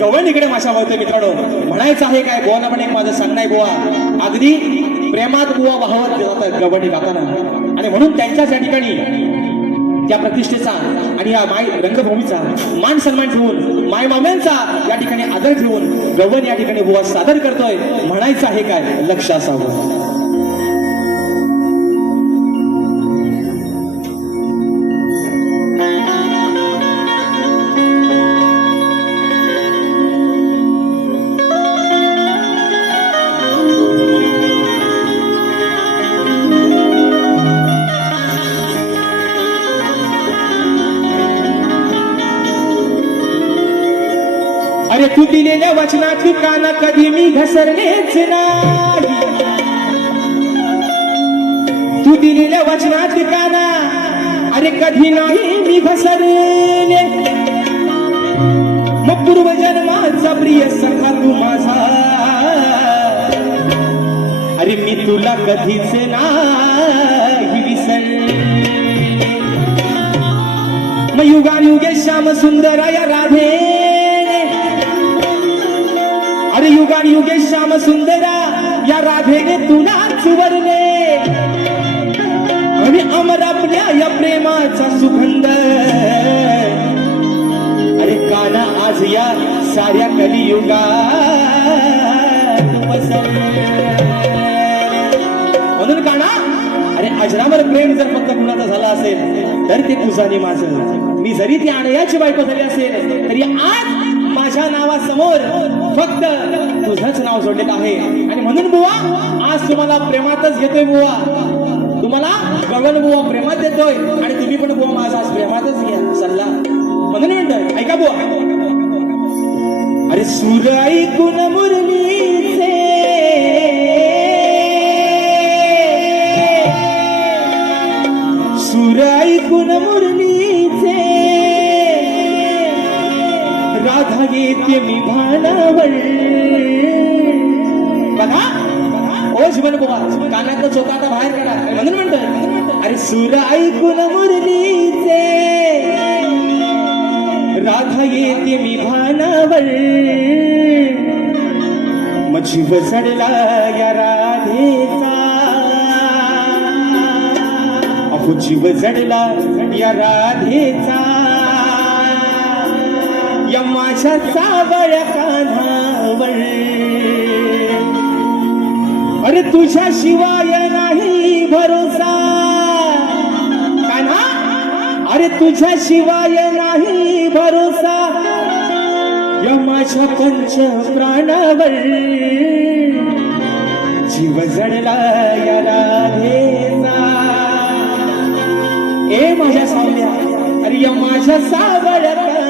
गवण इकडे माशा वळते मित्रांनो. म्हणायचं आहे काय बुवाना पण एक माझं सांगणं आहे बुवा. अगदी प्रेमात बुवा वाहवत जातात गवणी गाताना. आणि म्हणून त्यांच्याच या ठिकाणी त्या प्रतिष्ठेचा आणि या माय रंगभूमीचा मान सन्मान ठेवून माय माम्यांचा या ठिकाणी आदर ठेवून गवन या ठिकाणी बुवा सादर करतोय. म्हणायचं आहे काय लक्ष असावं. आणि तू दिलेल्या वचनाची काना कधी मी घसरलेच नाही. तू दिलेल्या वचनात काना अरे कधी नाही मी घसरले. मग पूर्वजन्माचा प्रिय सखा तू माझा. अरे मी तुला कधीच नाही विसरले. मग युगानुगे श्याम सुंदर या राधे. युगान युगे हो श्याम सुंदरा. या राधेने तुला चुवरले आणि अमर आपल्या या प्रेमाचा सुगंध. अरे काना आज या साऱ्या कलियुगा म्हणून काना अरे अजरावर प्रेम जर फक्त कुणाचा झाला असेल तर ते तुझाने माझं. मी जरी ती आणयाची बायको झाली असेल तरी आज माझ्या नावासमोर फक्त तुझंच नाव जोडलेलं आहे. आणि म्हणून बुवा आज तुम्हाला प्रेमातच घेतोय बुवा. तुम्हाला गगन बुवा प्रेमात देतोय. आणि तुम्ही पण बुवा माझा आज प्रेमातच घ्या. सल्ला म्हणून म्हणतोय ऐका बुवा. अरे सूर ऐकून मुरलीचे. सूर ऐकून मुरलीचे. राधा गीत मी भानावर ओ शिवन बुवा कानातलं चोथा आता बाहेर काढा. म्हणून म्हणतोय अरे सुर ऐकून मुरलीचे. राधा येते मी भानावर मग वसडला या राधेचा. अहो जीव जडला या राधेचा. या माझ्या सावळ्या कान्हा तुझ्या शिवाय नाही भरोसा. कान्हा अरे तुझ्या शिवाय नाही भरोसा. या माझ्या पंच प्राणावर. जीव जडला या राधेचा. ए माझ्या सावल्या अरे या माझ्या सावळ्या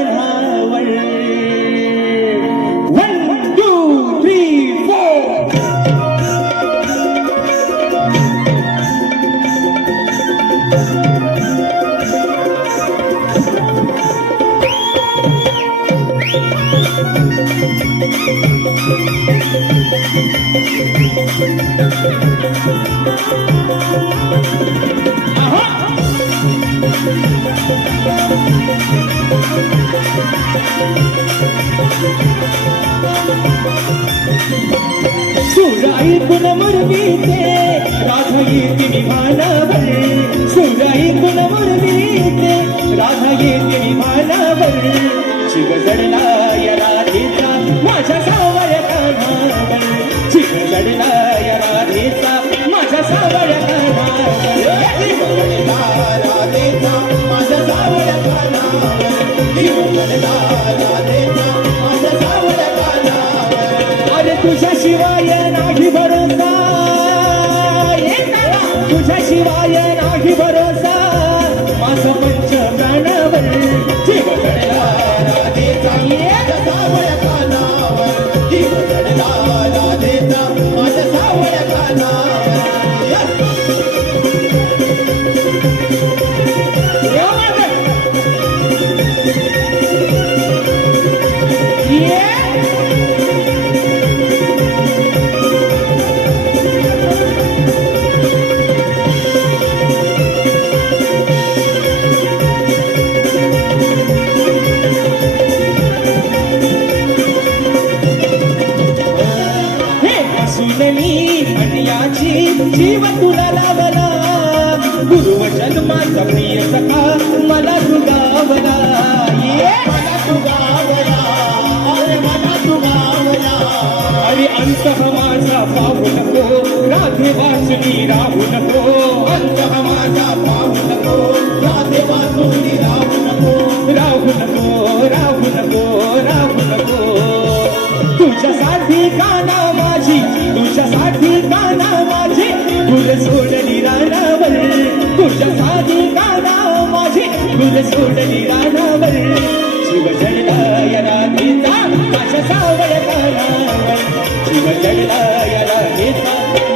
सुराई कुण राधा येते विमानावर राधा येते विमानावर शिव जडला शिवाय नाही भरोसा. तुझ्या शिवाय नाही भरोसा. जीव तुला लावला गुरुवचन माझा प्रिय सखा मला तुगावला ये मला तू गावला अरे मला तू गावला अरे अंत माझा पाहू नको राधे वासुनी राहू नको. अंत माझा पाहू नको राधे वासुनी राहू नको. राहू नको राहू नको राहू नको. तुझ्यासाठी काना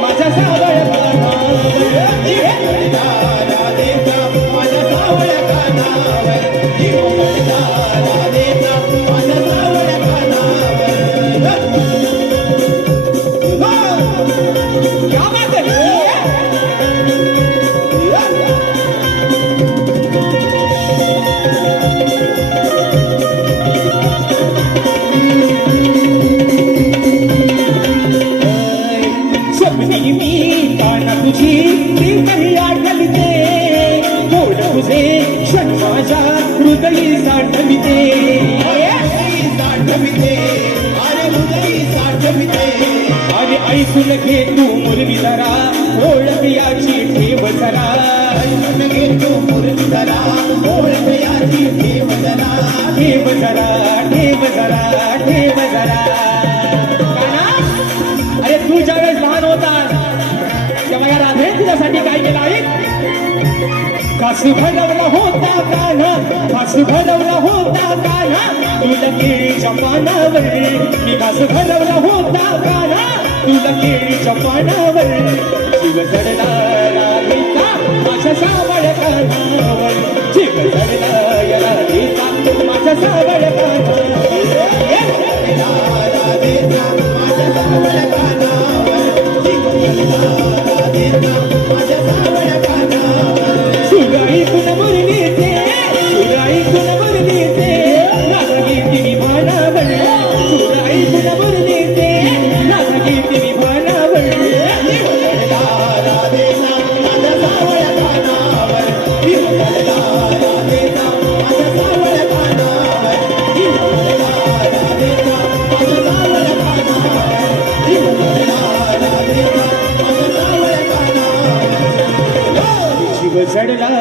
माझ्या सावळ नेहमी मी काना तुझी ती काही आठवते गोड तुझे क्षण माझ्या हृदयी साठविते साठविते अरे हृदयी साठविते अरे ऐकून घे तू मुलगी जरा ओळख याची ठेव जरा ऐकून घे तू मुलगी जरा ओळख याची ठेव जरा ठेव जरा ठेव जरा ठेव जरा अरे तुझ्या कासू घडवला होता कान्हा कासू घडवला होता कान्हा तुला केळीच्या पानावर मी कासू घडवला होता कान्हा तुला केळीच्या पानावर शिव चढला राधेचा माझ्या सावळ कानावर शिव चढला या माझ्या सावळ कानावर माझ्या सावळ कानावर शिव